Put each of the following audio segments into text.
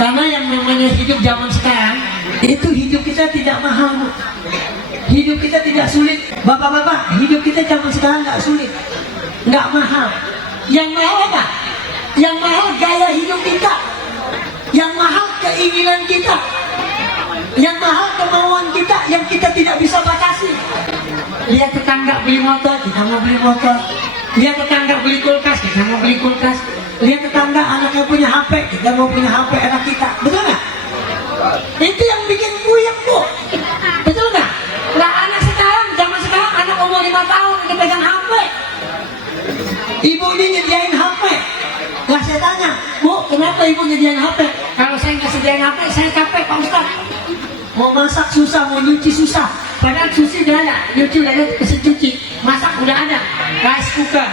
Karena yang namanya hidup zaman sekarang itu hidup kita tidak mahal, Bu. Hidup kita tidak sulit. Bapak-bapak, hidup kita zaman sekarang nggak sulit, nggak mahal. Yang mahal apa? Yang mahal gaya hidup kita, yang mahal keinginan kita, yang mahal kemauan kita, yang kita tidak bisa batasi. Lihat tetangga beli motor, kita mau beli motor. Lihat tetangga beli kulkas, kita mau beli kulkas. Lihat tetangga anaknya punya HP, kita mau punya HP anak kita. Betul nggak? Itu yang bikin puyeng, Bu. Betul nggak? Lah anak sekarang, zaman sekarang anak umur 5 tahun udah pegang HP. Ibunya nyediain HP. Lah saya tanya, Bu, kenapa ibu nyediain HP? Kalau saya nggak sediain HP, saya capek, Pak Ustaz. Mau masak susah, mau nyuci susah. Padahal sushi udah ada, nyuci udah ada, mesin cuci, masak udah ada, rice cooker.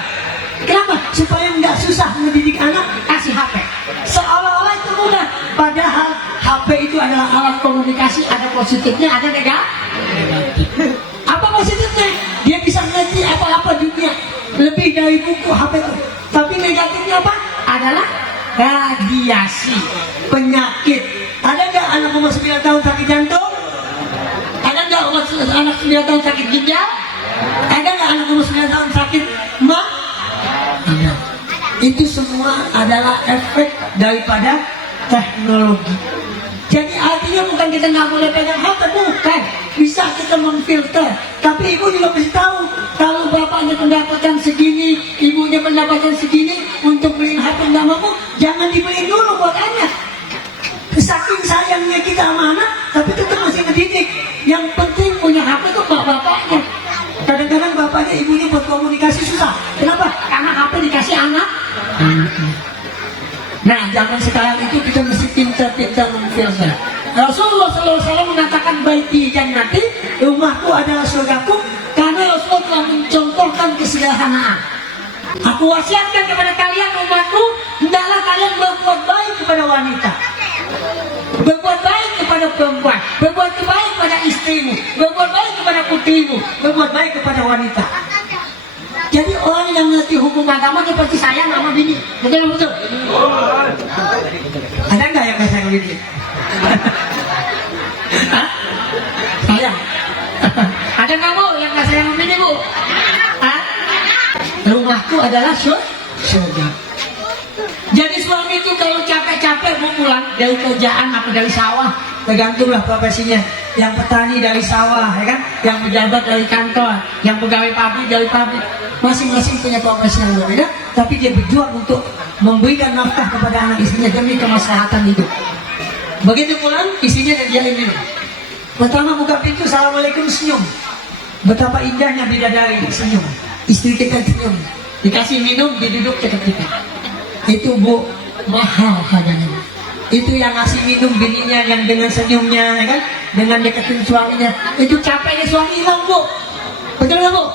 Kenapa? Supaya nggak susah mendidik anak, kasih HP. Seolah-olah itu mudah. Padahal HP itu adalah alat komunikasi, ada positifnya, ada negatif. Apa positifnya? Dia bisa ngerti apa-apa dunia, lebih dari buku HP itu. Tapi negatifnya apa? Adalah radiasi, penyakit. Ada nggak anak umur 9 tahun sakit jantung? Ada nggak anak 9 tahun sakit ginjal? Ada nggak anak umur 9 tahun sakit mah? Ada. Itu semua adalah efek daripada teknologi. Jadi artinya bukan kita nggak boleh pegang HP, bukan. Bisa kita memfilter. Tapi ibu juga mesti tahu, kalau bapaknya pendapatan segini, ibunya pendapatan segini, untuk beliin HP nggak mampu, jangan dibeliin dulu buat anak. Saking sayangnya kita sama anak, tapi kita masih ngedidik. Yang penting punya HP itu bapaknya. Kadang-kadang bapaknya ibunya buat komunikasi susah. Kenapa? Karena HP dikasih anak. Nah, zaman sekarang itu kita mesti pintar-pintar memfilter. Rasulullah SAW mengatakan baiti jannati, rumahku adalah surgaku, karena Rasulullah telah mencontohkan kesederhanaan. Aku wasiatkan kepada kalian umatku, hendaklah kalian berbuat baik kepada wanita, berbuat baik kepada perempuan, berbuat baik kepada istrimu, berbuat baik kepada putrimu, berbuat baik kepada wanita. Jadi orang yang ngerti hukum agama dia pasti sayang sama bini. Betul betul. Ada nggak yang nggak sayang bini? Hah? Sayang. Ada nggak, Bu, yang nggak sayang bini, Bu? Hah? Rumahku adalah surga. Jadi suami itu kalau capek-capek mau pulang dari kerjaan apa dari sawah, tergantunglah profesinya. Yang petani dari sawah, ya kan? Yang pejabat dari kantor, yang pegawai pabrik dari pabrik. Masing-masing punya profesi yang berbeda, tapi dia berjuang untuk memberikan nafkah kepada anak istrinya demi kemaslahatan hidup. Begitu pulang, istrinya dan dia ini. Pertama buka pintu, assalamualaikum, senyum. Betapa indahnya bidadari senyum. Istri kita senyum, dikasih minum, diduduk dekat kita. Itu, Bu, mahal harganya. Itu yang ngasih minum bininya yang dengan senyumnya, ya kan? Dengan deketin suaminya. Itu capeknya suami hilang, Bu. Betul nggak, Bu?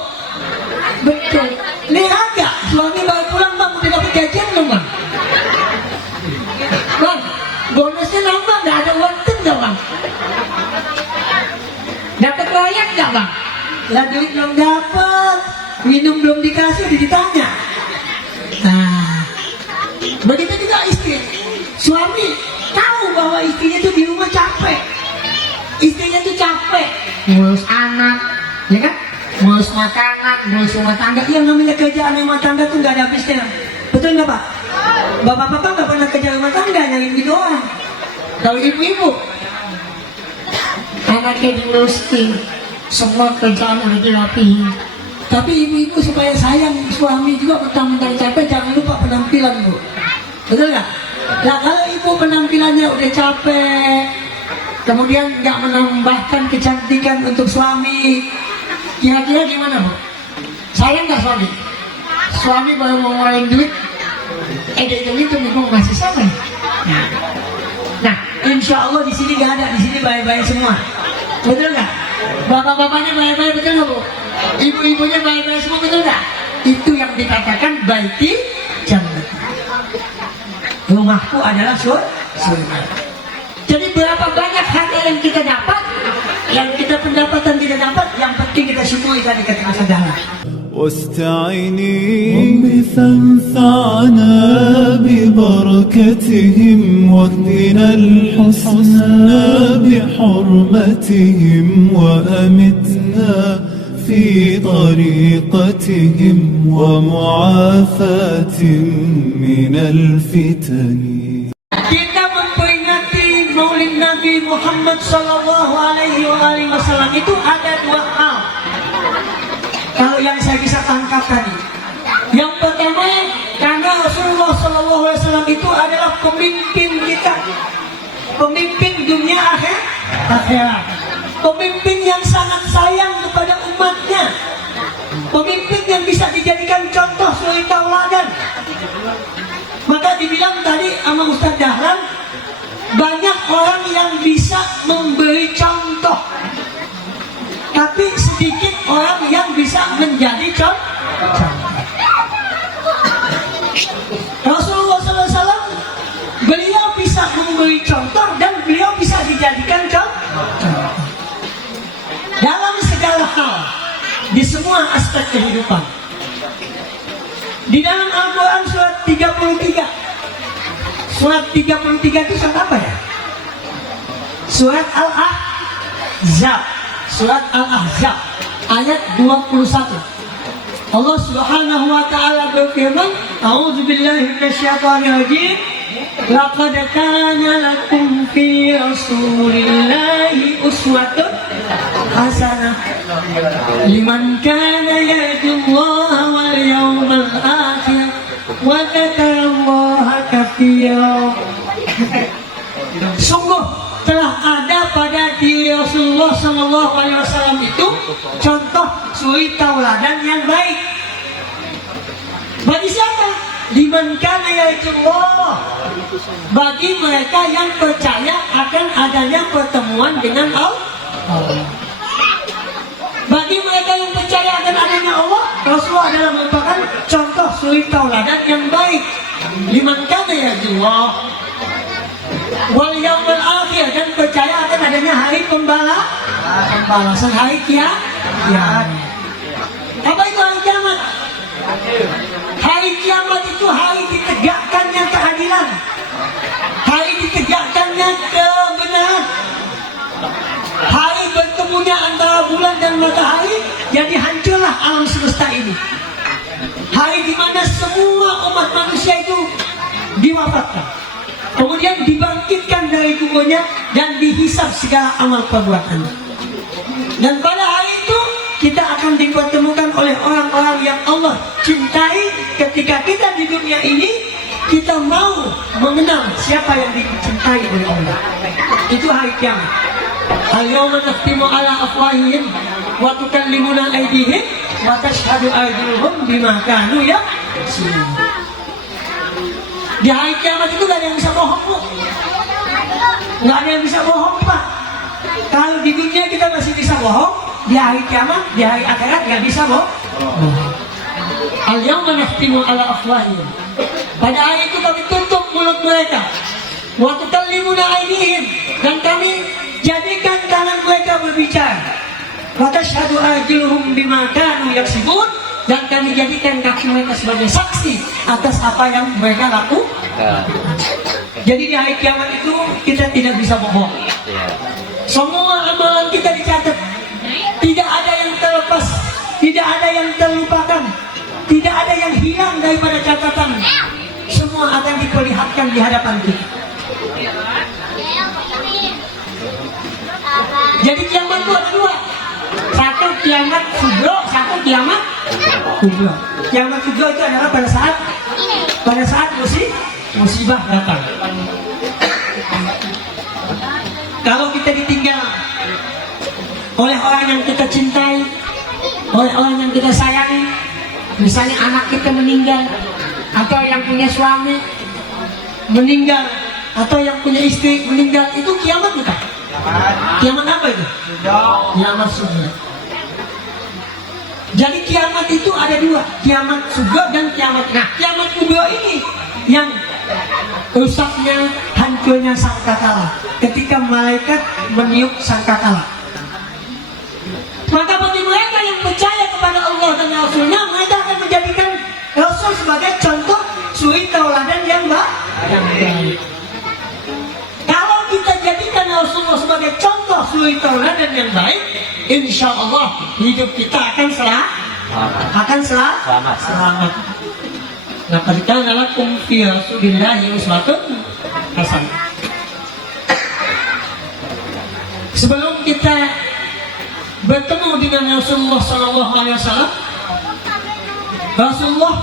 Betul. Lihat gak? Suami baru pulang, Bang, udah dapat gajian belum, Bang? Bang, bonusnya nambah, nggak ada uang tim nggak, Bang? Dapat proyek nggak, Bang? Lah duit belum dapat, minum belum dikasih, ditanya. Nah, begitu juga istri. Suami tahu bahwa istrinya itu di rumah capek, istrinya itu capek ngurus anak, ya kan, ngurus makanan, ngurus rumah tangga. Yang namanya kerjaan rumah tangga tuh nggak ada habisnya. Betul nggak, Pak? Bapak-bapak nggak pernah kerja rumah tangga, nyari duit doang. Kalau ibu-ibu, anaknya diurusin, semua kerjaan udah dirapihin. Tapi ibu-ibu supaya sayang suami juga mentang-mentang capek, jangan lupa penampilan, Bu. Betul nggak? Nah, kalau ibu penampilannya udah capek, kemudian nggak menambahkan kecantikan untuk suami, kira-kira gimana, Bu? Sayang nggak suami? Suami baru mau ngeluarin duit, itu mau ngasih siapa nih? Nah, insya Allah di sini nggak ada, di sini baik-baik semua. Betul nggak? Bapak-bapaknya baik-baik, betul nggak, Bu? Ibu-ibunya baik-baik semua, betul nggak? Itu yang dikatakan baiti jannah. Rumahku adalah surga. Jadi berapa banyak harta yang kita dapat, yang kita pendapatan tidak dapat, yang penting kita syukuri tadi kata segala. واستعيني فانفعنا ببركتهم واهدنا الحسنى بحرمتهم وأمتنا في طريقتهم ومعافاة من الفتن. Kita memperingati Maulid Nabi Muhammad Sallallahu Alaihi Wasallam itu ada dua hal. Kalau yang saya bisa tangkap tadi, yang pertama karena Rasulullah Sallallahu Alaihi Wasallam itu adalah pemimpin kita, pemimpin dunia akhirat, pemimpin yang sangat sayang kepada umatnya, pemimpin yang bisa dijadikan contoh sebagai tauladan. Maka dibilang tadi sama Ustaz Dahlan, banyak orang yang bisa memberi contoh, tapi sedikit orang yang bisa menjadi contoh. Rasulullah SAW, beliau bisa memberi contoh dan beliau bisa dijadikan contoh dalam segala hal, di semua aspek kehidupan. Di dalam Al-Quran surat 33, surat 33 itu surat apa ya? Surat Al-Ahzab, surat Al-Ahzab ayat 21. Allah Subhanahu wa taala berfirman, A'udzubillahi minasyaitonirrajim. Laqad kana lakum fi Rasulillahi uswatun hasanah liman kana yarjullaha wal yawmal akhir wa dzakarallaha katsiran. Sungguh telah ada pada diri Rasulullah Sallallahu Alaihi Wasallam itu contoh suri tauladan yang baik. Bagi siapa? Liman kana yarjullah, bagi mereka yang percaya akan adanya pertemuan dengan Allah. Bagi mereka yang percaya akan adanya Allah, Rasulullah adalah merupakan contoh suri tauladan yang baik. Liman kana yarjullah wal yaumil akhir, dan percaya akan adanya hari pembalasan, hari kiamat. Apa itu hari kiamat? Hari kiamat itu hari ditegakkannya keadilan, hari ditegakkannya kebenaran, hari bertemunya antara bulan dan matahari, jadi hancurlah alam semesta ini. Hari di mana semua umat manusia itu diwafatkan, kemudian dibangkitkan dari kuburnya dan dihisab segala amal perbuatannya. Dan pada hari itu kita akan dipertemukan oleh orang-orang yang Allah cintai. Ketika kita di dunia ini, kita mau mengenal siapa yang dicintai oleh Allah. Itu hari kiamat. Al-yawma nakhtimu ala afwahihim wa tukallimuna aydihim wa tashhadu arjuluhum bima kanu yaksibun. Di hari kiamat itu gak ada yang bisa bohong, Bu. Gak ada yang bisa bohong, Pak. Kalau di dunia kita masih bisa bohong, di hari kiamat, di hari akhirat gak bisa bohong. Al-yawma nakhtimu ala afwahihim, pada hari itu kami tutup mulut mereka. Wa tukallimuna aydihim, dan kami jadikan tangan mereka berbicara. Wa tashhadu arjuluhum bima kanu yaksibun, dan kami jadikan kaki mereka sebagai saksi atas apa yang mereka lakukan. Jadi di hari kiamat itu kita tidak bisa bohong. Semua amalan kita dicatat, tidak ada yang terlepas, tidak ada yang terlupakan, tidak ada yang hilang daripada catatan. Semua akan diperlihatkan di hadapan kita. Jadi kiamat itu ada dua, satu kiamat sugro, satu kiamat kubro. Kiamat sugro itu adalah pada saat musibah datang. Kalau kita ditinggal oleh orang yang kita cintai, oleh orang yang kita sayangi, misalnya anak kita meninggal, atau yang punya suami meninggal, atau yang punya istri meninggal, itu kiamat bukan? Kiamat apa itu? Kiamat surga. Jadi kiamat itu ada dua, kiamat surga dan kiamat. Nah, kiamat kubro ini yang rusaknya, hancurnya sangkakala, ketika malaikat meniup sangkakala. Maka bagi mereka yang percaya kepada Allah dan Rasulnya, yang baik. Kalau kita jadikan Rasulullah sebagai contoh suri tauladan yang baik, insya Allah hidup kita akan selamat. Laqad kana lakum fi Rasulillahi uswatun hasanah. Sebelum kita bertemu dengan Rasulullah SAW, Rasulullah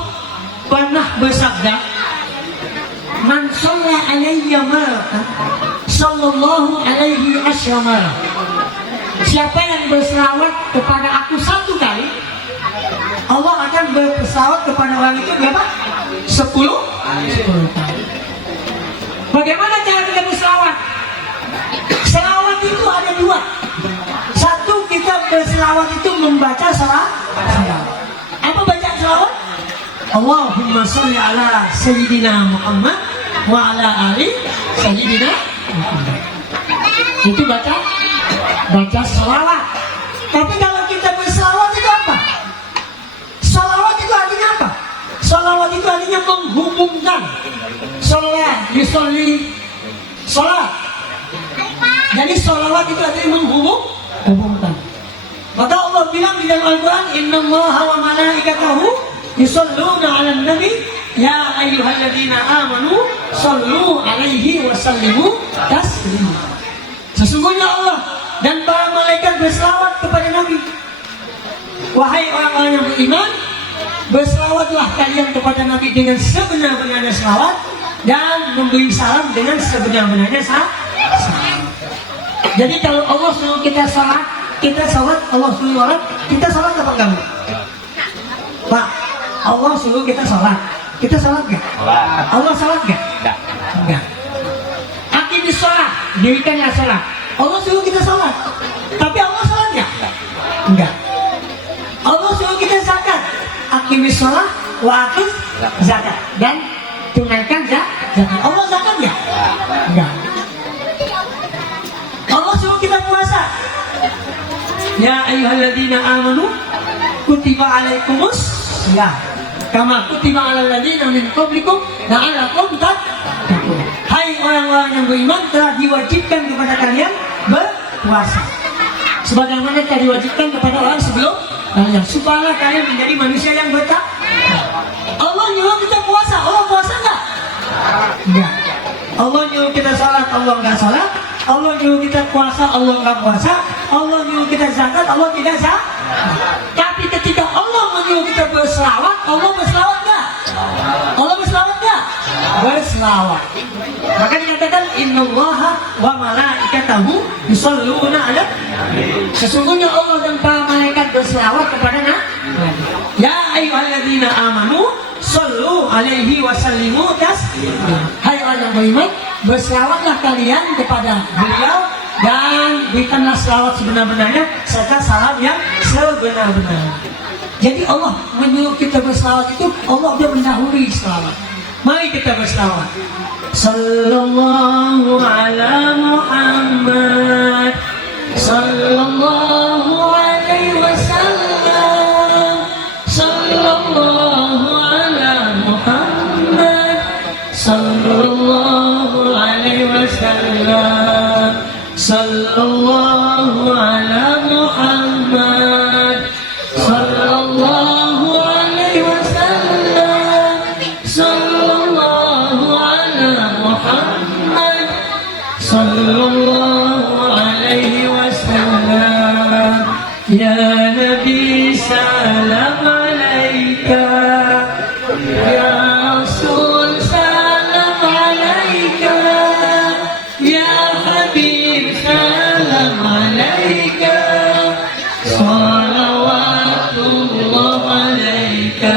pernah bersabda, "Man shalla alayya maratan, sallallahu alaihi asyamara." Siapa yang berselawat kepada aku satu kali, Allah akan berselawat kepada orang itu berapa? 10 kali. Bagaimana cara kita berselawat? Selawat itu ada dua. Satu, kita berselawat itu membaca selawat. Apa baca selawat? Allahumma sholli ala Sayyidina Muhammad wa ala ali Sayyidina Muhammad. Itu baca selawat. Tapi kalau kita berselawat itu apa? Selawat itu artinya apa? Selawat itu artinya menghubungkan. Sholat, yusolli, sholat. Jadi selawat itu artinya menghubungkan. Maka Allah bilang di dalam Al-Quran, Innallaha wa malaikatahu yusholluna 'alan nabi ya ayyuhalladzina amanu shollu 'alaihi wa sallimu taslima. Sesungguhnya Allah dan para malaikat berselawat kepada Nabi. Wahai orang-orang yang beriman, berselawatlah kalian kepada Nabi dengan sebenar-benarnya selawat dan memberi salam dengan sebenar-benarnya salam. Jadi kalau Allah suruh kita salat, Allah suruh salat, kita salat apa enggak? Pak, Allah suruh kita salat enggak? Allah salat enggak? Enggak. Aqimis shalah, dirikanlah salat. Allah suruh kita salat, tapi Allah salat enggak? Enggak. Allah suruh kita zakat, aqimis shalah wa atuz zakat, dan tunaikan zakat. Allah zakat enggak? Enggak. Allah suruh kita puasa. Ya ayyuhalladzina amanu kutiba alaikumus shiyam kama kutiba alal ladzina min qablikum la'allakum tattaqun. Hai orang-orang yang beriman, telah diwajibkan kepada kalian berpuasa sebagaimana telah diwajibkan kepada orang sebelum kalian, supaya kalian menjadi manusia yang bertakwa. Allah nyuruh kita puasa, Allah puasa enggak? Enggak. Allah nyuruh kita salat, Allah enggak salat. Allah nyuruh kita puasa, Allah enggak puasa. Allah nyuruh kita zakat, Allah tidak zakat. Tapi ketika Allah menyuruh kita berselawat, Allah berselawat enggak? Allah berselawat enggak? Berselawat. Maka dikatakan innallaha wa malaikatahu yusholluna 'ala. Sesungguhnya Allah dan para malaikat berselawat kepada Nabi. Ya ayyuhalladzina amanu shollu 'alaihi wa sallimu taslima. Hai orang yang beriman, berselawatlah kalian kepada beliau dan berikanlah selawat sebenar-benarnya serta salam yang sebenar-benarnya. Jadi Allah menyuruh kita berselawat itu, Allah sudah mendahului selawat. Mari kita berselawat. Sallallahu ala Muhammad, sallallahu alaihi wasallam, sallallahu ala Muhammad, sallallahu alaihi wasallam, sallallahu ala Muhammad, sallallahu alaihi wasallam, sallallahu ala Muhammad, sallallahu alaihi wasallam. Ya Nabi salam alaika, ya Rasul salam alaika, ya Habib salam alaika, salawatullah alaika.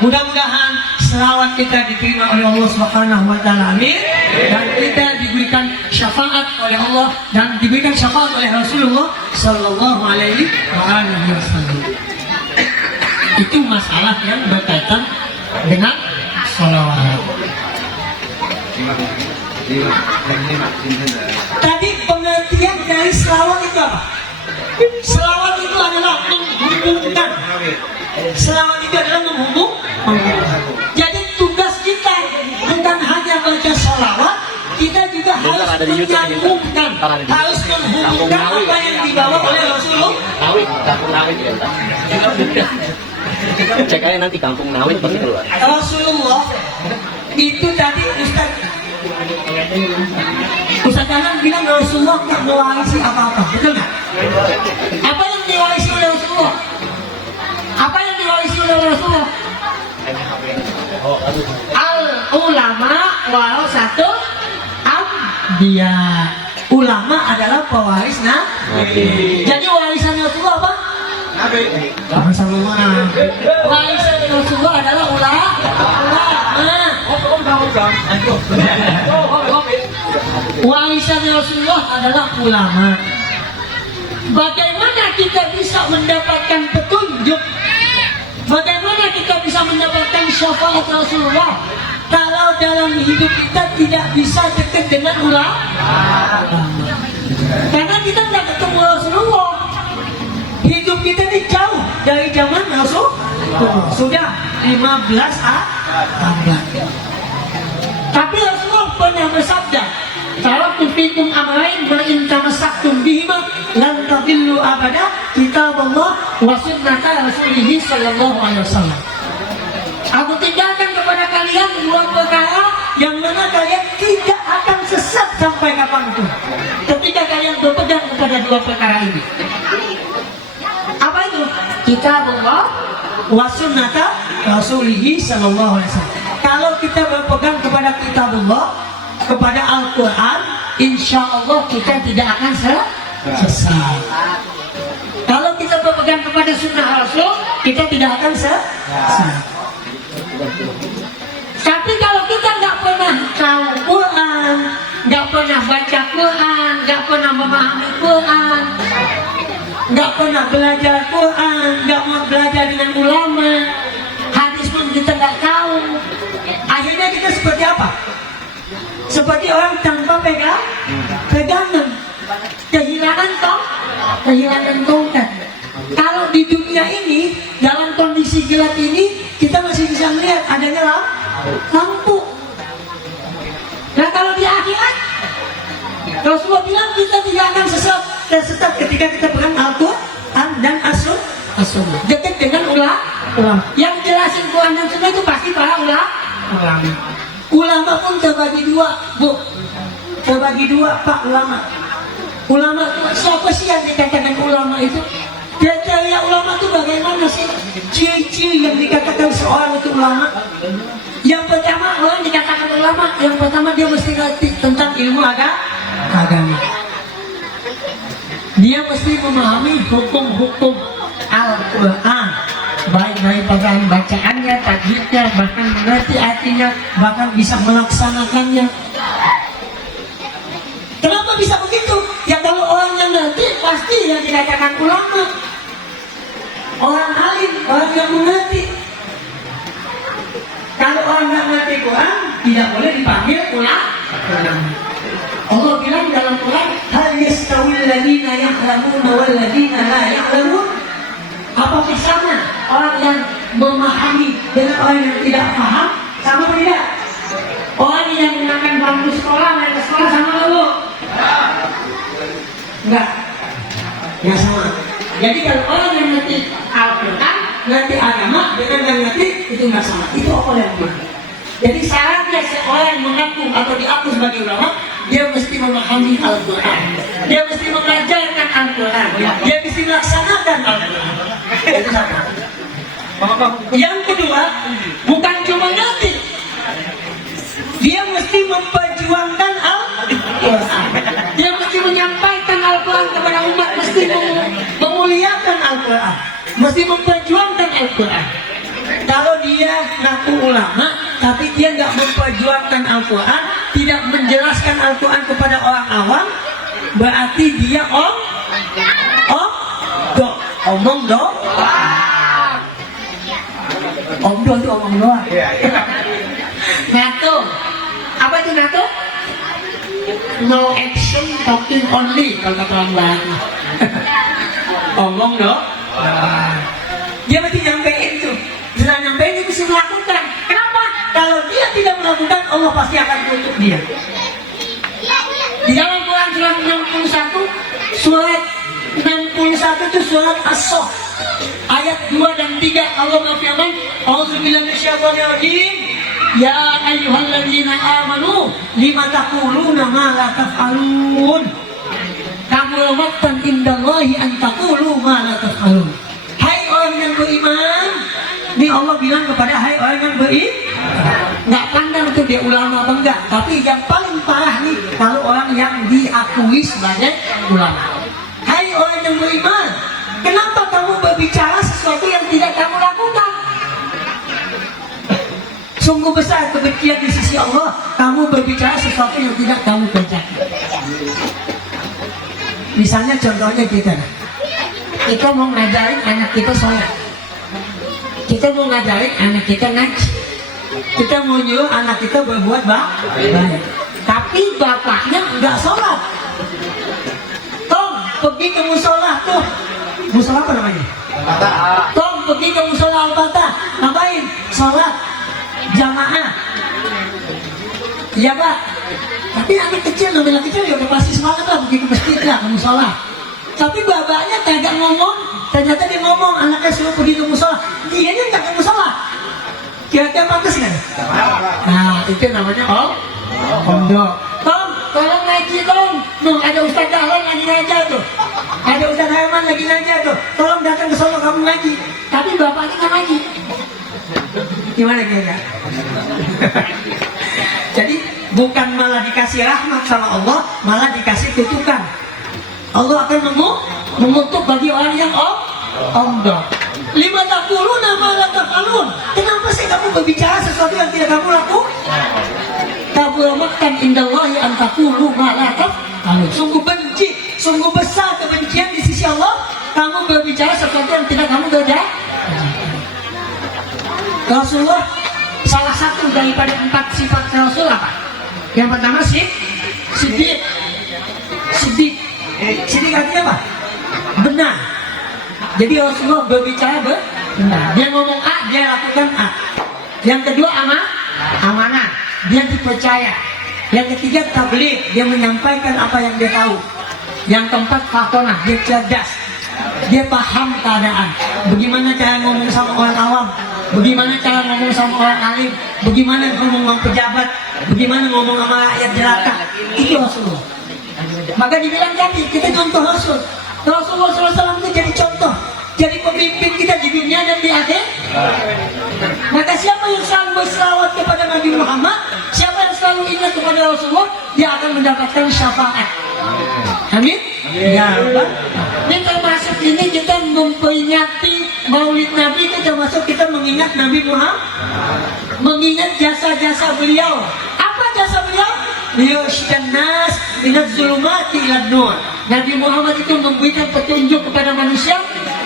Mudah-mudahan selawat kita diterima oleh Allah Subhanahu wa taala. Amin. Dan kita diberikan syafaat oleh Allah dan diberikan syafaat oleh Rasulullah sallallahu alaihi wasallam. Itu masalah yang berkaitan dengan sholawat. Tadi pengertian dari selawat itu apa? Selawat itu adalah menghubungkan. Selawat itu adalah menghubungkan. Jadi tugas kita bukan hanya ada di YouTube ini. menyambungkan, Ntar ada di harus menghubungkan apa yang dibawa oleh Rasulullah. Nawit, kampung Nawit ya. Ntar. Cek aja nanti kampung Nawit pasti keluar. Rasulullah itu tadi Ustaz Anang bilang Rasulullah tak mewarisi apa-apa, betul nggak? Apa yang diwarisi oleh Rasulullah? Apa yang diwarisi oleh Rasulullah? Al ulama warasatul anbiya. Ulama adalah pewaris nabi. Jadi warisan Rasulullah apa? Nabi. Warisan Rasulullah adalah ulama. Warisan Rasulullah adalah ulama. Bagaimana kita bisa mendapatkan petunjuk? Bagaimana kita bisa mendapatkan syafaat Rasulullah kalau dalam hidup kita tidak bisa dekat dengan ulama? Karena kita tidak ketemu Rasulullah. Hidup kita ini jauh dari zaman Rasulullah. Sudah 15 abad. Tapi Rasulullah pernah bersabda, "Taraktu fikum amrayn wa in tamassaktum bihima lan tadillu abada, kitabullah wa sunnata rasulih sallallahu alaihi wasallam." Aku tinggalkan kepada kalian dua perkara yang mana kalian tidak akan sesat sampai kapanpun ketika kalian berpegang kepada dua perkara ini. Apa itu? Kitabullah wa sunnata rasulih sallallahu alaihi wasallam. Kalau kita berpegang kepada kitabullah, kepada Al-Quran, insya Allah kita tidak akan sesat. Kalau kita berpegang kepada sunnah Rasul, kita tidak akan sesat. Tapi kalau kita nggak pernah tahu Quran, nggak pernah baca Quran, nggak pernah memahami Quran, nggak pernah belajar Quran, nggak mau belajar dengan ulama, hadis pun kita nggak tahu, akhirnya kita seperti apa? Seperti orang tanpa pegangan, kehilangan tongkat. Kalau di dunia ini, dalam kondisi gelap ini, kita masih bisa melihat adanya lampu. Nah kalau di akhirat, Rasulullah bilang kita tidak akan sesat ketika kita pegang Al-Quran dan As-Sunnah. Dekat dengan ulama. Yang jelasin Quran dan Sunnah itu pasti para ulama. Ulama pun terbagi dua, Bu. Terbagi dua, Pak, ulama. Ulama itu siapa sih yang dikatakan ulama itu? Kriteria ulama itu bagaimana sih? Ciri-ciri yang dikatakan seorang itu ulama. Yang pertama, orang dikatakan ulama, yang pertama dia mesti ngerti tentang ilmu agama. Dia mesti memahami hukum-hukum Al-Quran, baik dari bacaannya, tajwidnya, bahkan mengerti artinya, bahkan bisa melaksanakannya. Kenapa bisa begitu? Ya kalau orang yang ngerti, pasti yang dikatakan ulama. Orang alim, orang yang mengerti. Kalau orang nggak ngerti Quran, tidak boleh dipanggil ulama. Allah bilang dalam Quran, hal yastawil ladina ya'lamuna wal ladina la ya'lamun. Apakah sama orang yang memahami dengan orang yang tidak paham? Sama tidak? Orang yang menggunakan bangku sekolah, naik ke sekolah sama lalu? Enggak sama. Jadi kalau orang yang ngerti Al-Quran, ngerti agama, dengan yang ngerti, itu enggak sama. Itu apa yang benar? Jadi syaratnya seorang mengaku atau diaku sebagai ulama, dia mesti memahami Al-Quran, dia mesti mengajarkan Al-Quran, dia mesti melaksanakan Al-Quran. Itu sama. Yang kedua, bukan cuma ngerti, dia mesti memperjuangkan Al-Quran. Dia mesti menyampaikan Al-Quran kepada umat, mesti memuliakan Al-Quran, mesti memperjuangkan Al-Quran. Kalau dia ngaku ulama, tapi dia nggak memperjuangkan Al-Quran, tidak menjelaskan Al-Quran kepada orang awam, berarti dia omong doang. Omdo itu omong doang. NATO, apa itu NATO? No action, talking only, kalau kata orang Barat. Omong doang. Dia mesti nyampein tuh. Setelah nyampein dia mesti melakukan. Kenapa? Kalau dia tidak melakukan, Allah pasti akan tutup dia. Surat 61 itu surat As-Saff ayat 2 dan 3. Allah berfirman, A'udzubillahi minasyaitonirrajim. Ya ayyuhalladzina amanu lima taquluna ma la taf'alun. Kabura maqtan indallahi an taqulu ma la taf'alun. Hai orang yang beriman, ini Allah bilang kepada hai orang yang beriman. Nggak pandang tuh dia ulama apa enggak, tapi yang paling parah nih kalau orang yang diakui sebagai ulama. Hai orang yang beriman, kenapa kamu berbicara sesuatu yang tidak kamu lakukan? Sungguh besar kebencian di sisi Allah kamu berbicara sesuatu yang tidak kamu kerjakan. Misalnya contohnya kita mau ngajarin anak kita sholat, kita mau ngajarin anak kita ngaji, kita mau nyuruh anak kita berbuat baik, tapi bapaknya nggak sholat. Tom pergi ke musola tuh, musola apa namanya? Tom pergi ke musola Al-Fatah, ngapain? Sholat jamaah. Iya Pak, tapi anak kecil ya udah pasti semangat lah pergi ke masjid lah, ke musola. Tapi bapaknya kagak ngomong, ternyata dia ngomong anaknya suruh pergi ke musola, dia nya nggak ke musola. Kira-kira pantas nggak? Nah itu namanya pondok. Tom, tolong ngaji Tom. Nuh ada Ustaz Dahlan lagi ngajar tuh, ada Ustaz Herman lagi ngajar tuh. Tolong datang ke Solo kamu ngaji. Tapi bapaknya nggak ngaji. Gimana kira-kira? Jadi bukan malah dikasih rahmat sama Allah, malah dikasih kutukan. Allah akan mengutuk bagi orang yang omdok. Lima taquluna ma la taf'alun. Kenapa sih kamu berbicara sesuatu yang tidak kamu lakukan? Kabura maqtan indallahi an taqulu ma la taf'alun. Sungguh benci, sungguh besar kebencian di sisi Allah kamu berbicara sesuatu yang tidak kamu kerjakan. Rasulullah salah satu daripada 4 sifat Rasul apa? Yang pertama Siddiq. Siddiq artinya apa? Benar. Jadi Rasulullah berbicara benar. Dia ngomong A, dia lakukan A. Yang kedua amanah, dia dipercaya. Yang ketiga tabligh, dia menyampaikan apa yang dia tahu. Yang keempat fatonah, dia cerdas. Dia paham keadaan. Bagaimana cara ngomong sama orang awam, bagaimana cara ngomong sama orang alim, bagaimana ngomong sama pejabat, bagaimana ngomong sama rakyat jelata. Itu Rasulullah. Maka dibilang tadi kita contoh Rasulullah SAW itu jadi contoh, jadi pemimpin kita di dunia dan di akhir. Maka siapa yang selalu berselawat kepada Nabi Muhammad, siapa yang selalu ingat kepada Rasulullah, dia akan mendapatkan syafaat. Amin. Ya Allah. Ini termasuk ini kita memperingati Maulid Nabi, itu termasuk kita mengingat Nabi Muhammad, mengingat jasa-jasa beliau. Apa jasa beliau? Liyursyidan nas minadz zulumati ilan nur. Nabi Muhammad itu memberikan petunjuk kepada manusia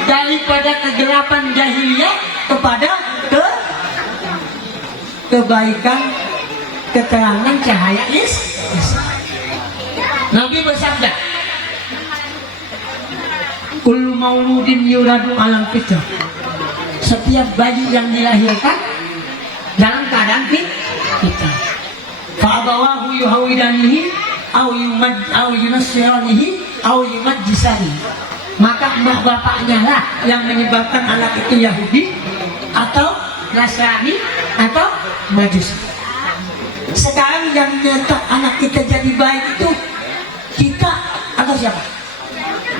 daripada kegelapan jahiliyah kepada kebaikan, keterangan cahaya Islam. Nabi bersabda, kullu mauludin yuladu alam fitrah. Setiap bayi yang dilahirkan dalam keadaan fitrah. Fa'abawahu yuhawidanihi au yunassiranihi au yumajjisanihi. Maka emak bapaknya lah yang menyebabkan anak itu Yahudi atau Nasrani atau Majusi. Sekarang yang nyetak anak kita jadi baik itu kita atau siapa?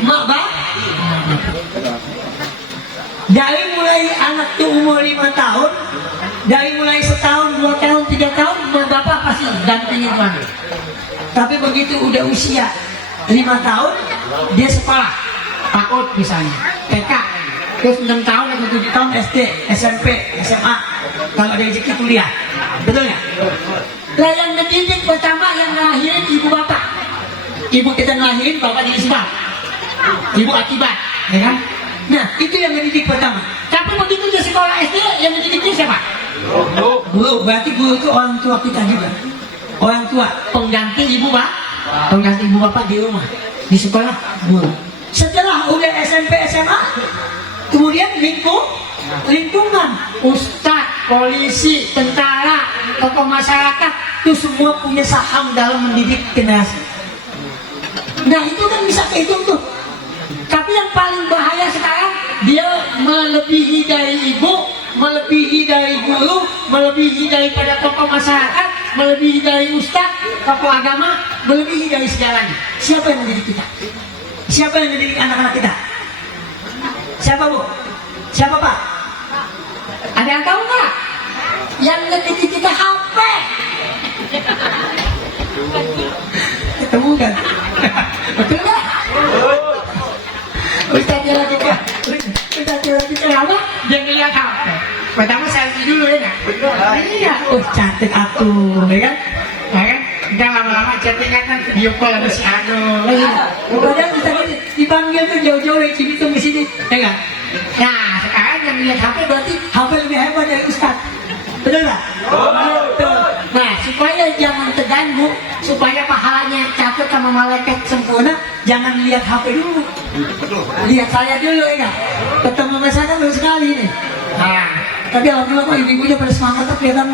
Emak bapak. Dari mulai anak itu umur 5 tahun, dari mulai setahun, 2 tahun, 3 tahun, emak bapak pasti dampingin anak. Tapi begitu udah usia 5 tahun, dia sekolah, PAUD misalnya, TK, terus 6 tahun atau 7 tahun SD, SMP, SMA, kalau ada rezeki kuliah, betul nggak? Lah yang mendidik pertama yang ngelahirin ibu bapak. Ibu kita ngelahirin, bapak jadi sebab, ibu akibat, ya kan? Nah itu yang mendidik pertama. Tapi begitu dia sekolah SD, yang mendidiknya siapa? Guru. Berarti guru itu orang tua kita juga. Orang tua, pengganti ibu pak, pengganti ibu bapak di rumah, di sekolah guru. Setelah udah SMP SMA, kemudian lingkungan, ustadz, polisi, tentara, tokoh masyarakat, itu semua punya saham dalam mendidik generasi. Nah itu kan bisa kehitung tuh. Tapi yang paling bahaya sekarang, dia melebihi dari ibu, melebihi dari guru, melebihi daripada tokoh masyarakat, melebihi dari ustadz, tokoh agama, melebihi dari segalanya. Siapa yang mendidik kita? Siapa yang mendidik anak-anak kita? Siapa Bu? Siapa Pak? Ada yang tahu nggak? Yang mendidik kita HP. Ketemu kan? Betul nggak? Ustadznya lagi kenapa? Dia ngeliat HP. Pertama selfie dulu ya nggak? Iya. Oh cantik aku, ya kan? Ya kan? Udah lama-lama chattingan kan video call sama si Anu. Padahal Ustadznya dipanggil tuh jauh-jauh dari Cibitung ke sini, ya nggak? Nah sekarang yang ngeliat HP berarti HP lebih hebat dari Ustadz. Betul nggak? Betul. Nah supaya jangan terganggu, supaya pahalanya catat sama malaikat sempurna, jangan lihat HP dulu. Lihat saya dulu ya nggak? Ketemu sama saya baru sekali nih. Nah, tapi alhamdulillah kok ibu-ibunya pada semangat tuh kelihatan.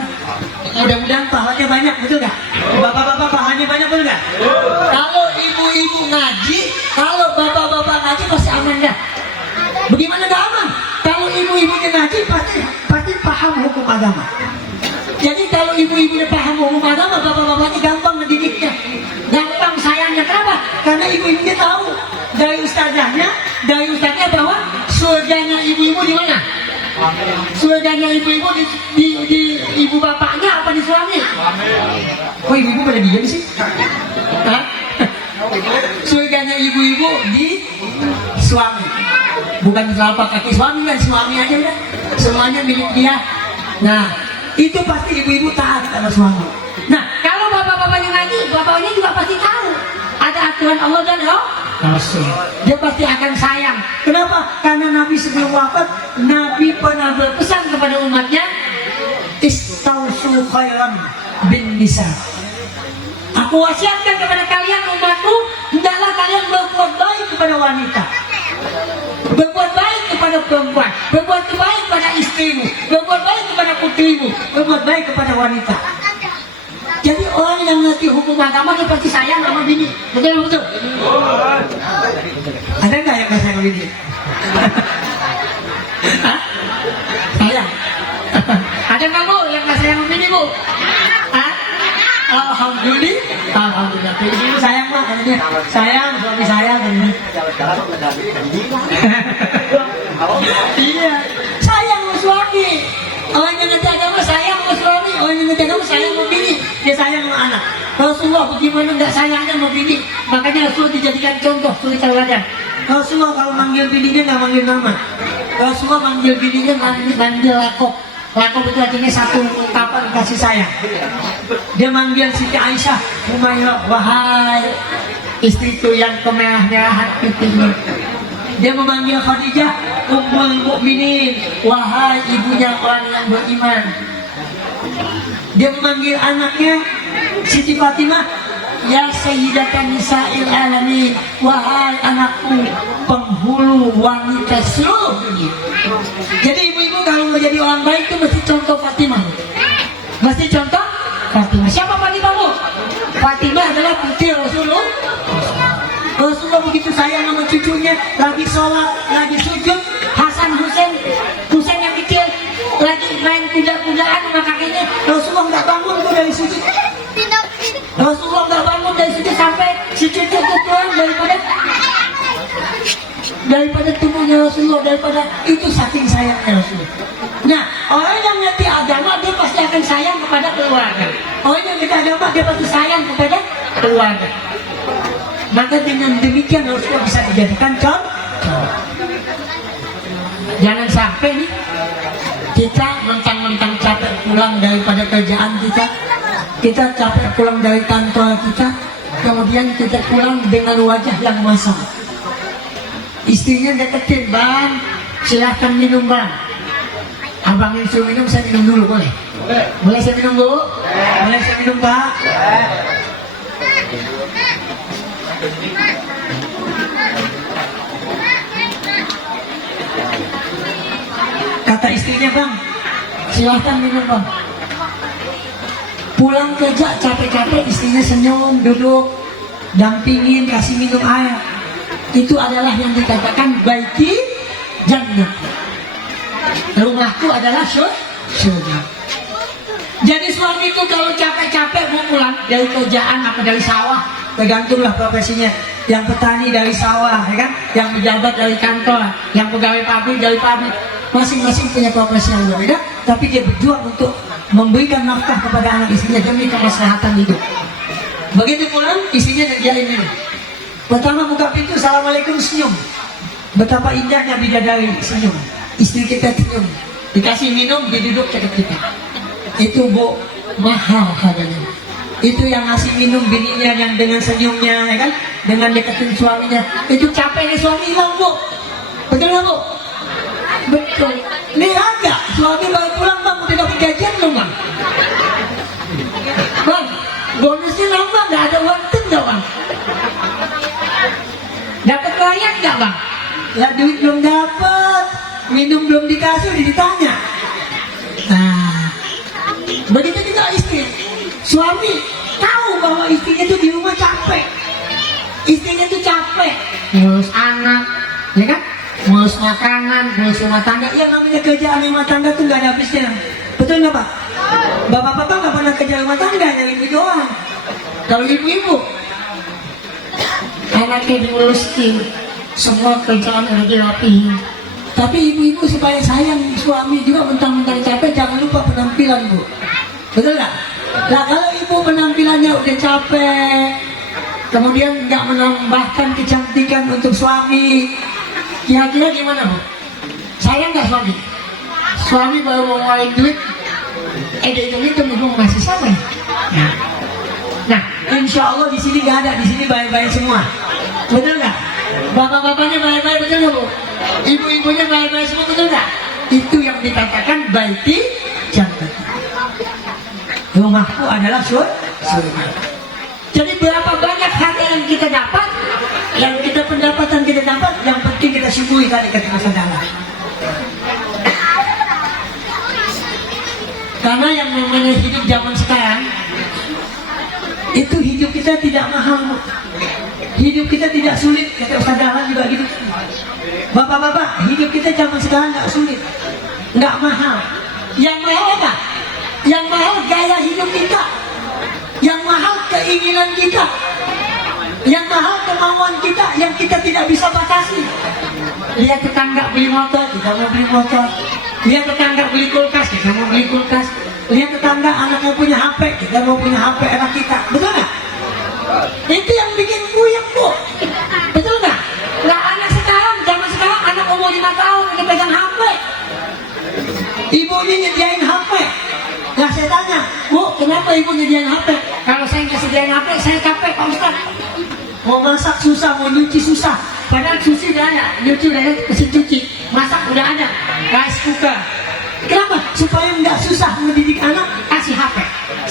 Mudah-mudahan pahalanya banyak, betul nggak? Bapak-bapak pahalanya banyak, betul nggak? Kalau ibu-ibu ngaji, kalau bapak-bapak ngaji pasti aman nggak? Bagaimana nggak aman? Kalau ibu-ibunya ngaji pasti paham hukum agama. Jadi kalau ibu-ibunya paham hukum agama, bapak-bapaknya gampang ngedidiknya, gampang sayangnya. Kenapa? Karena ibu-ibunya tahu dari ustazahnya bahwa surganya ibu-ibu di mana? Surganya ibu-ibu di ibu bapaknya apa di suami? Kok ibu-ibu pada diam sih? Hah? Surganya ibu-ibu di suami, bukan telapak kaki suami, kan suami aja udah semuanya milik dia. Nah itu pasti ibu-ibu taat sama suami. Nah kalau bapak-bapaknya ngaji, bapaknya juga pasti tahu ada aturan Allah dan Rasul. Dia pasti akan sayang. Kenapa? Karena Nabi sebelum wafat, Nabi pernah berpesan kepada umatnya, istausu khairan bin nisa. Aku wasiatkan kepada kalian umatku, hendaklah kalian berbuat baik kepada wanita, berbuat baik kepada perempuan, berbuat baik kepada istrimu, berbuat baik kepada putrimu, berbuat baik kepada wanita. Jadi orang yang ngerti hukum agama dia pasti sayang sama bini. Betul betul. Ada nggak yang nggak sayang sama bini? Hah? Sayang. Ada nggak Bu yang nggak sayang sama bini Bu? Hah? Alhamdulillah. Alhamdulillah. Ibu sayang lah katanya. Sayang, suami sayang katanya. Iya. Sayang sama suami. Orang yang ngerti agama sayang sama suami, orang yang ngerti agama sayang sama bini, dia sayang sama anak. Rasulullah bagaimana nggak sayangnya sama bini? Makanya Rasulullah dijadikan contoh suri tauladan. Rasulullah kalau manggil bininya nggak manggil nama. Rasulullah manggil bininya manggil lakop. Lakop itu artinya satu ungkapan kasih sayang. Dia manggil Siti Aisyah, Umayyah, wahai istriku yang kemerah-merahan pipinya. Dia memanggil Khadijah, Ummul Mukminin, wahai ibunya orang yang beriman. Dia memanggil anaknya Siti Fatimah, ya Sayyidatan Nisa'il Alamin, wahai anakku penghulu wanita seluruh dunia. Jadi ibu-ibu kalau mau jadi orang baik itu mesti contoh Fatimah. Mesti contoh Fatimah. Siapa Fatimah Bu? Fatimah adalah putri Rasulullah. Rasulullah begitu sayang sama cucunya, lagi sholat, lagi sujud, Hasan Husain yang kecil lagi main kuda-kudaan sama kakeknya. Rasulullah nggak bangun tuh dari sujud. Rasulullah nggak bangun dari sujud sampai si cucu itu keluar daripada tubuhnya Rasulullah, daripada itu saking sayangnya Rasulullah. Nah orang yang ngerti agama dia pasti akan sayang kepada keluarga. Orang yang ngerti agama dia pasti sayang kepada keluarga. Maka dengan demikian Rasulullah bisa dijadikan contoh. Jangan sampai nih kita mentang-mentang capek pulang daripada kerjaan kita capek pulang dari kantor kita, kemudian kita pulang dengan wajah yang masam. Istrinya deketin, bang, silahkan minum bang. Abang yang suruh minum, saya minum dulu boleh? Boleh saya minum Bu? Boleh saya minum Pak? Kata istrinya, bang, silahkan minum bang. Pulang kerja capek-capek, istrinya senyum, duduk, dampingin, kasih minum air. Itu adalah yang dikatakan baiti jannah. Rumahku adalah surga. Jadi suami itu kalau capek-capek mau pulang dari kerjaan apa dari sawah, tergantunglah profesinya. Yang petani dari sawah, ya kan? Yang pejabat dari kantor, yang pegawai pabrik dari pabrik. Masing-masing punya profesi yang berbeda, tapi dia berjuang untuk memberikan nafkah kepada anak istrinya demi kemaslahatan hidup. Begitu pulang, istrinya diajarin minum. Pertama buka pintu, assalamualaikum, senyum. Betapa indahnya bidadari senyum. Istri kita senyum, dikasih minum, dia duduk cakap kita. Itu Bu, mahal harganya. Itu yang ngasih minum bininya yang dengan senyumnya, ya kan? Dengan deketin suaminya. Itu capeknya suami hilang, Bu. Betul nggak, Bu? Betul. Lihat nggak? Suami baru pulang, Bang, udah dapat gajian belum, Bang? Bang, bonusnya nambah nggak? Ada uang nggak, Bang? Dapat proyek nggak, Bang? Lah duit belum dapat, minum belum dikasih, udah ditanya. Nah, begitu juga istri. Suami tahu bahwa istrinya itu di rumah capek. Istrinya itu capek ngurus anak, ya kan? Ngurus makanan, ngurus rumah tangga. Yang namanya kerjaan rumah tangga tuh nggak ada habisnya. Betul nggak, Pak? Bapak-bapak nggak pernah kerja rumah tangga, nyari duit doang. Kalau ibu-ibu, anaknya diurusin, semua kerjaan udah dirapihin. Tapi ibu-ibu supaya sayang suami juga mentang-mentang capek, jangan lupa penampilan, Bu. Betul nggak? Nah kalau ibu penampilannya udah capek, kemudian nggak menambahkan kecantikan untuk suami, kira-kira gimana, Bu? Sayang nggak suami? Suami baru mau ngeluarin duit, dia hitung-hitung ibu ngasih siapa ya? Nah, insya Allah di sini nggak ada, di sini baik-baik semua. Betul nggak? Bapak-bapaknya baik-baik, betul nggak, Bu? Ibu-ibunya baik-baik semua, betul nggak? Itu yang dikatakan baiti jannah. Rumahku adalah surga. Jadi berapa banyak harta yang kita dapat, yang kita pendapatan kita dapat, yang penting kita syukuri tadi kata Mas Adala. Karena yang namanya hidup zaman sekarang, itu hidup kita tidak mahal, hidup kita tidak sulit, kata Ustaz Dahlan juga gitu. Bapak-bapak, hidup kita zaman sekarang nggak sulit, nggak mahal. Yang mahal apa? Yang mahal gaya hidup kita, yang mahal keinginan kita, yang mahal kemauan kita, yang kita tidak bisa batasi. Lihat tetangga beli motor, kita mau beli motor. Lihat tetangga beli kulkas, kita mau beli kulkas. Lihat tetangga anaknya punya HP, kita mau punya HP anak kita. Betul nggak? Itu yang bikin puyeng, Bu. Betul nggak? Lah anak sekarang, zaman sekarang anak umur 5 tahun udah pegang HP. Ibunya nyediain HP. Lah saya tanya, Bu, kenapa ibu nyediain HP? Kalau saya nggak sediain HP, saya capek, Pak Ustaz. Mau masak susah, mau nyuci susah. Padahal cuci udah ada, nyuci udah ada, mesin cuci. Masak udah ada, rice cooker. Kenapa? Supaya nggak susah mendidik anak, kasih HP.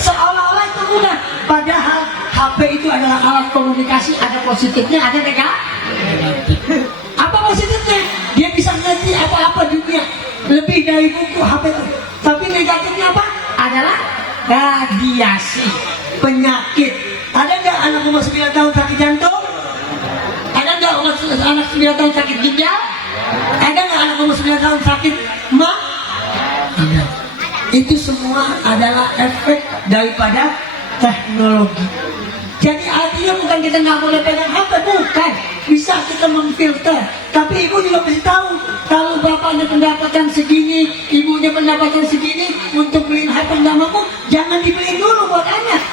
Seolah-olah itu mudah. Padahal HP itu adalah alat komunikasi, ada positifnya, ada negatif. Apa positifnya? Dia bisa ngerti apa-apa dunia. Lebih dari buku HP itu. Tapi negatifnya apa? Adalah radiasi, penyakit. Ada nggak anak umur 9 tahun sakit jantung? Ada nggak anak 9 tahun sakit ginjal? Ada nggak anak umur 9 tahun sakit mah? Ada. Itu semua adalah efek daripada teknologi. Jadi artinya bukan kita nggak boleh pegang HP, bukan. Bisa kita memfilter. Tapi ibu juga mesti tahu, kalau bapaknya pendapatan segini, ibunya pendapatan segini, untuk beliin HP nggak mampu, jangan dibeliin dulu buat anak.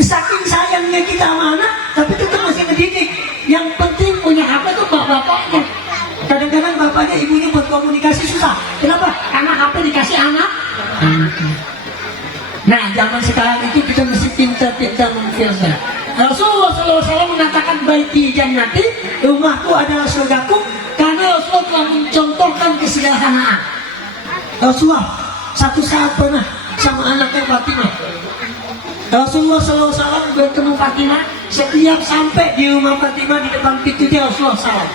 Saking sayangnya kita sama anak, tapi tetap masih ngedidik. Yang penting punya HP tuh bapaknya. Kadang-kadang bapaknya ibunya buat komunikasi susah. Kenapa? Karena HP dikasih anak. Nah, zaman sekarang itu kita mesti pintar-pintar memfilter. Rasulullah SAW mengatakan baiti jannati, rumahku adalah surgaku, karena Rasulullah telah mencontohkan kesederhanaan. Rasulullah satu saat pernah sama anaknya Fatimah. Rasulullah SAW bertemu Fatimah, setiap sampai di rumah Fatimah, di depan pintunya Rasulullah SAW,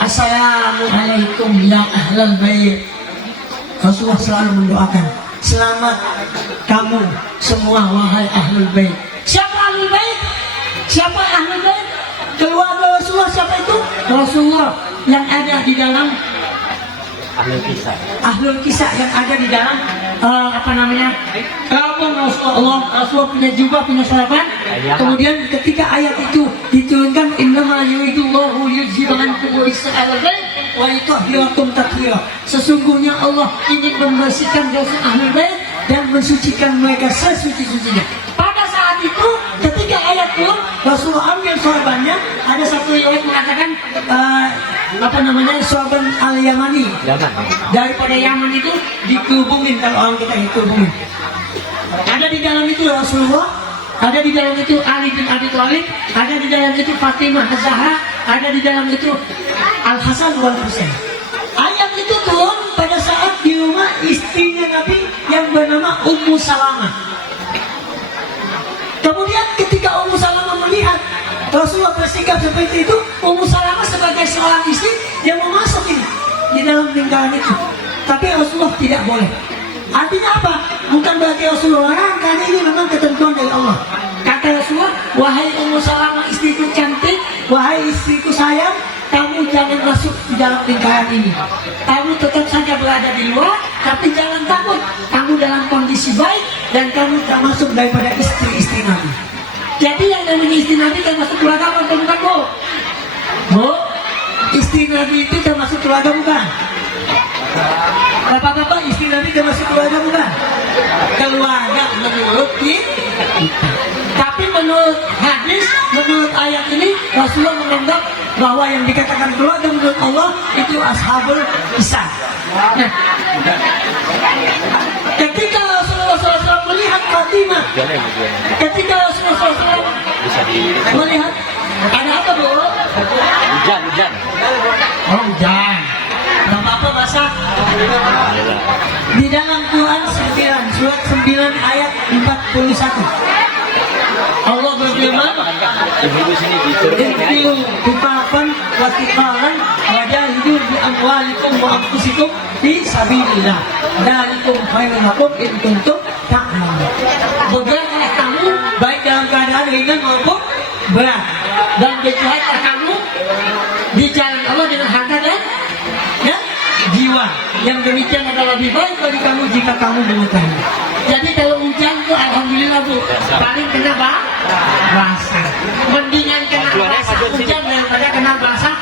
Assalamualaikum ya ahlal bait. Rasulullah selalu mendoakan, selamat kamu semua wahai ahlul bait. Siapa ahlul bait? Siapa Ahlul Bait? Keluarga Rasulullah. Siapa itu? Rasulullah yang ada di dalam Ahlul Kisah yang ada di dalam kampung Rasulullah. Rasulullah punya jubah, punya sarapan. Kemudian ketika ayat itu diturunkan, innama yuridullahu liyudhhiba ankum rijsa ahlal bait wa yutahhirakum tathira. Sesungguhnya Allah ingin membersihkan dosa Ahlul Bait dan mensucikan mereka sesuci-sucinya. Pada saat itu ketika ayat turun, Rasulullah ambil sorbannya. Ada satu riwayat mengatakan sorban al-Yamani. Daripada Yaman itu dikerubungin, kalau orang kita dikerubungin. Ada di dalam itu Rasulullah, ada di dalam itu Ali bin Abi Thalib, ada di dalam itu Fatimah Az-Zahra, ada di dalam itu Al-Hasan wal Husain. Ayat itu turun pada saat di rumah istrinya Nabi yang bernama Ummu Salamah. Kemudian ketika Ummu Salamah melihat Rasulullah bersikap seperti itu, Ummu Salamah sebagai seorang istri yang mau masuk ini di dalam lingkaran itu, tapi Rasulullah tidak boleh. Artinya apa? Bukan berarti Rasulullah larang, karena ini memang ketentuan dari Allah. Kata Rasulullah, wahai Ummu Salamah, istriku cantik, wahai istriku sayang, kamu jangan masuk di dalam lingkaran ini. Kamu tetap saja berada di luar, tapi jangan takut. Kamu dalam kondisi baik dan kamu termasuk daripada istri-istri Nabi. Jadi yang namanya istri Nabi termasuk keluarga apa bukan, Bu? Bu, istri Nabi itu termasuk keluarga bukan? Bapak-bapak, istri Nabi termasuk keluarga bukan? Keluarga menurut kita. Tapi menurut hadis, menurut ayat ini, Rasulullah menganggap bahwa yang dikatakan keluarga menurut Allah itu ashabul kisah. Nah, ketika Rasulullah SAW melihat Fatimah, ketika Rasulullah SAW melihat ada apa, Bu? Hujan. Oh, hujan. Gak apa-apa basah. Di dalam Quran 9, surat 9 ayat 41, Allah berfirman, "Infiru kifafan wa thiqalan wajahidu bi amwalikum wa anfusikum fi sabilillah. Dzalikum khairun lakum in kuntum ta'lamun." Bergeraklah kamu baik dalam keadaan ringan maupun berat, dan berjihadlah kamu di jalan Allah dengan harta dan jiwa. Yang demikian adalah lebih baik bagi kamu jika kamu mengetahui. Jadi kalau hujan tuh alhamdulillah, Bu, paling kena basah. Mendingan kena basah hujan daripada kena basah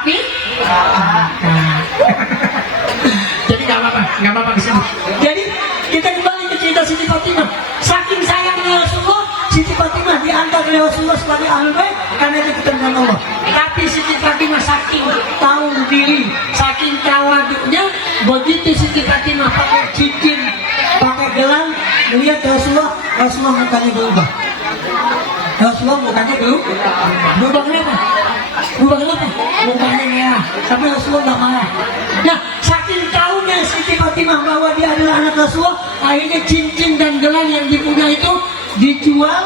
api. Jadi nggak apa-apa kesini. Jadi kita kembali ke cerita Siti Fatimah. Saking sayangnya Rasulullah, Siti Fatimah diangkat oleh Rasulullah sebagai Ahlul Bait karena itu ketentuan Allah. Tapi Siti Fatimah saking tahu diri, saking tawaduknya, begitu Siti Fatimah pakai cincin, pakai gelang, melihat Rasulullah mukanya berubah. Rasulullah mukanya berubah kenapa? Mukanya merah, tapi Rasulullah nggak marah. Nah, saking tahunya Siti Fatimah bahwa dia adalah anak Rasulullah, akhirnya cincin dan gelang yang dipunya itu dijual,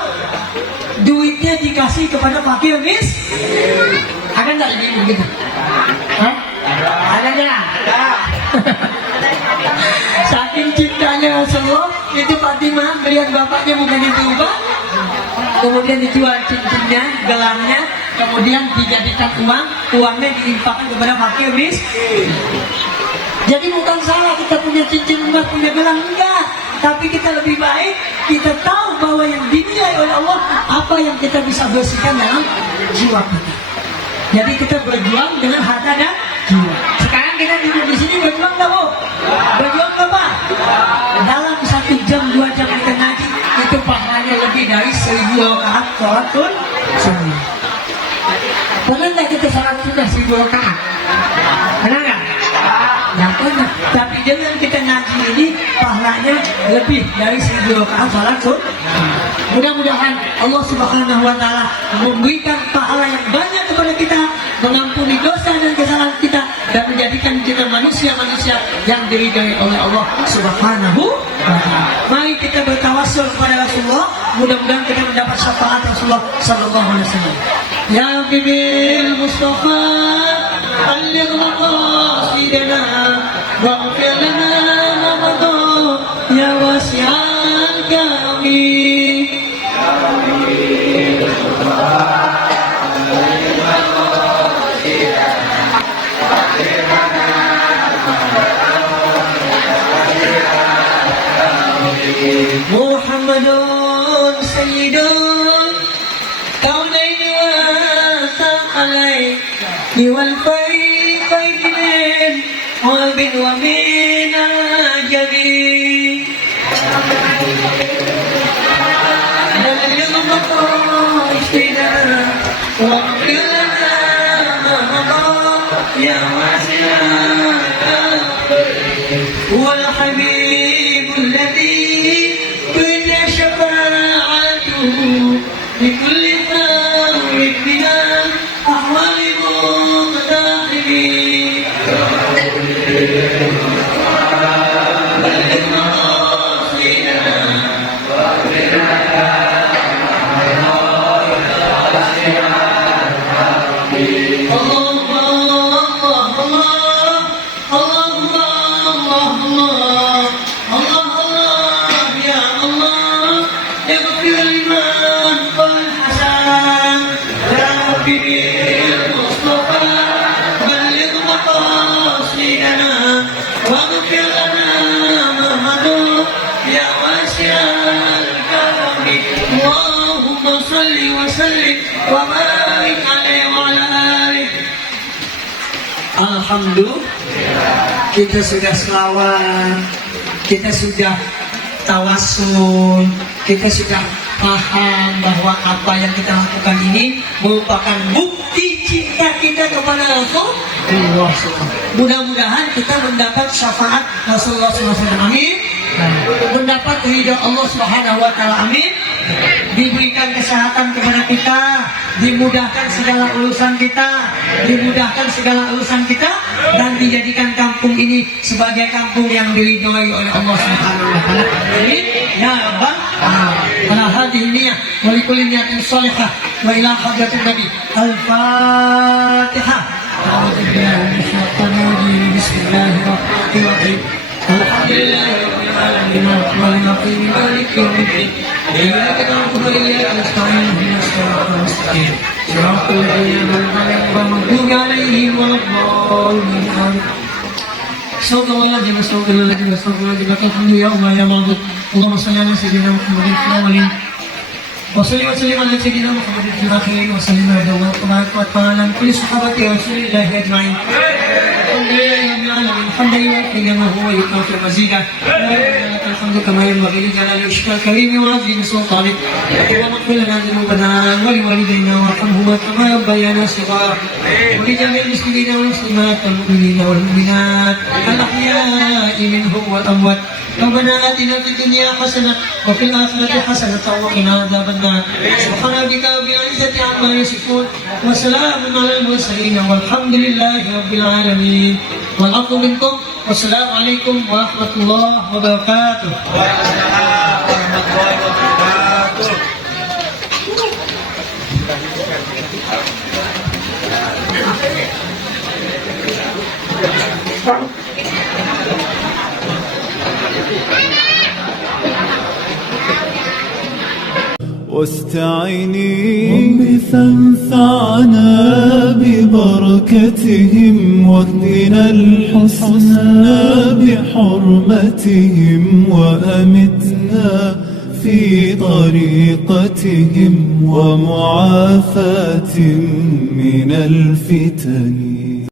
duitnya dikasih kepada fakir miskin. Ada nggak ibu gitu? Hah? Ada nggak? Saking cintanya Rasulullah, itu Fatimah melihat bapaknya mukanya berubah, kemudian dijual cincinnya, gelangnya, kemudian dijadikan uangnya diinfakkan kepada fakir miskin. Jadi bukan salah kita punya cincin emas, punya gelang, enggak. Tapi kita lebih baik, kita tahu bahwa yang dinilai oleh Allah apa yang kita bisa bersihkan dalam jiwa kita. Jadi kita berjuang dengan harta dan jiwa. Sekarang kita duduk di sini berjuang nggak, Bu? Berjuang apa? Dalam 1 jam 2 jam kita ngaji, itu pahalanya lebih dari 1000 rakaat sholat sunnah. Pernah nggak kita sholat sunnah 1000 rakaat? Pernah nggak? Nggak pernah. Tapi dengan kita ngaji ini, pahalanya lebih dari 1000 rakaat sholat sunnah. Mudah-mudahan Allah Subhanahu wa Ta'ala memberikan pahala yang banyak kepada kita, mengampuni dosa dan kesalahan kita, dan menjadikan kita manusia-manusia yang diridhai oleh Allah Subhanahu wa Ta'ala. Mari kita bertawassul kepada Rasulullah, mudah-mudahan kita mendapat syafaat Rasulullah sallallahu alaihi wasallam. Ya Habibil Mustafa, balligh maqasidana waghfir lana ma madha ya wasi'al kami. ومن الجبين بلغ مقاصدنا واغفر لنا ما مضى يا واسع هو الحبيب الذي كل شفاعته لكل حال من الأحوال مقتحمين بلغ مقاصدنا واغفر لنا ما مضى يا واسع الكرم اللهم صل وسلم وبارك عليه وعلى آله. Alhamdulillah, kita sudah selawat, kita sudah tawasul, kita sudah paham bahwa apa yang kita lakukan ini merupakan bukti cinta kita kepada Rasulullah. Mudah-mudahan kita mendapat syafaat Rasulullah SAW. Amin. Mendapat ridha Allah Subhanahu Wa Taala. Amin. Diberikan kesehatan kepada kita, dimudahkan segala urusan kita, dan dijadikan kampung ini sebagai kampung yang diridhoi oleh Allah Subhanahu Wa Taala. Amin. Ya Rabbal alamin. Ala hadhihi niyyah wa likulli niyatin shalihah wa ila hadratin Nabi. Al-Fatihah. A'udzu billahi minasyaitonir rajim. Bismillahirrahmanirrahim. Alhamdulillahi rabbil alamin arrahmanir rahim maliki yaumiddin. Iyyaka na'budu wa iyyaka nasta'in ihdinas siratal mustaqim. Siratal ladzina an'amta 'alaihim ghairil maghdubi 'alaihim waladdallin. Astagfirullahaladzim, astagfirullahaladzim, astagfirullahaladzim. Alhamdulillah ya Allah ya ma'bud. Allahumma salli ala sayyidina Muhammadin fil awwalin wa salli wa sallim ala sayyidina Muhammadin fil akhirin wa sallim ala wa ta'ala kulli sahabati rasulillahi ajma'in. الحمد لله كما هو يكافئ مزيدا لك الحمد كما ينبغي لجلال وجهك الكريم وعظيم سلطانك اللهم اغفر لنا ذنوبنا ولوالدينا وارحمهما كما ربيانا صغارا ولجميع المسلمين والمسلمات والمؤمنين والمؤمنات الاحياء منهم والاموات ربنا آتنا في الدنيا حسنة وفي الآخرة حسنة وقنا عذاب النار سبحان ربك رب العزة عما يصفون وسلام على المرسلين والحمد لله رب العالمين والعفو منكم والسلام عليكم ورحمة الله وبركاته. واستعيني بثنثعنا ببركتهم واهدنا الحسنى بحرمتهم وأمتنا في طريقتهم ومعافاة من الفتن.